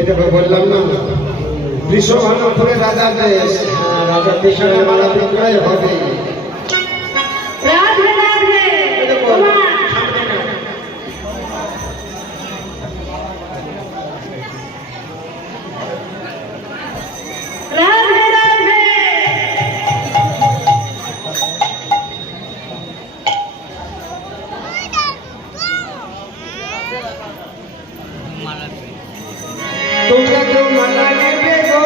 এটা বললাম না, বৃষভানুপুরে রাজা দেশ, রাজার দেশে মালা বিক্রয় হবে। রাধে রাধে। রাধে রাধে। তোমরা কেউ মালা নেবে গো,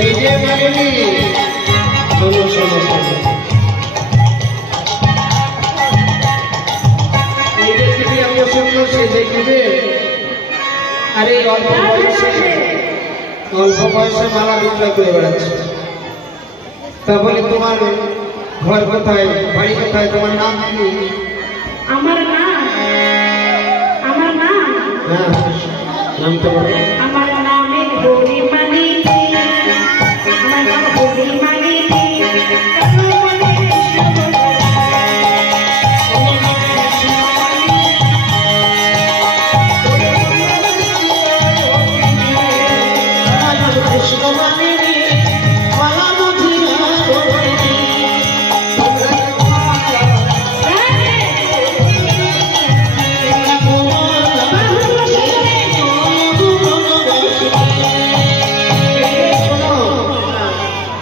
এই যে মালিনী, শোনো শোনো শোনো, এই যে তুমি আমি অসুন্দর সে দেখবে, আর এই অল্প বয়সে মালা বিক্রয় করে বেড়াচ্ছে। তা বলে তোমার ঘর কোথায়, বাড়ি কোথায়, তোমার নাম কি? আমার নাম, হ্যাঁ, নামটা বলো। আমার নামে হরিমানি, আমার নাম হরিমানি।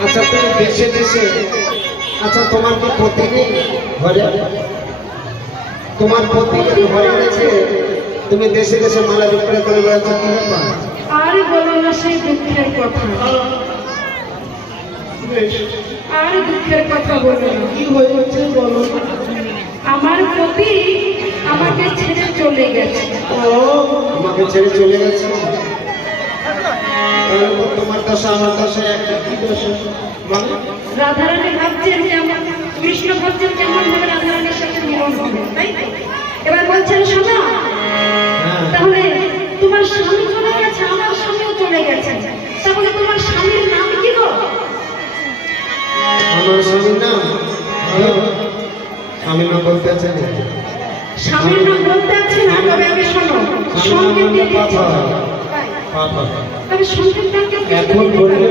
আচ্ছা তুমি দেশে দেশে, আচ্ছা তোমার কি পতি নেই ঘরে? তোমার পতি ঘরে রয়েছে, তুমি দেশে দেশে মালা বিক্রয় করে বেড়াচ্ছ, কি ব্যাপার? আর বলো না সেই দুঃখের কথা, আর দুঃখের কথা বলো না। কি হয়েছে বলো? আমার পতি আমাকে ছেড়ে চলে গেছে। ও, আমাকে ছেড়ে চলে গেছে। তোমার দশা আমার দশা একটা, কি দশা? রাধারানী ভাবছেন যে আমার কৃষ্ণ ভাবছেন কেমন ভাবে রাধারানীর সাথে মিলন হবে, তাই তো? এবার বলছেন শোনো, তাহলে তোমার স্বামী চলে গেছে, আমার স্বামীও চলে গেছে, তাহলে তোমার স্বামীর নাম কি গো? আমার স্বামীর নাম, স্বামীর নাম বলতে আছে না, স্বামীর নাম বলতে আছে না, তবে আমি শোনো সংকেত দিয়ে দিচ্ছি। পাপা। তবে সংকেতটাকে এখন বললে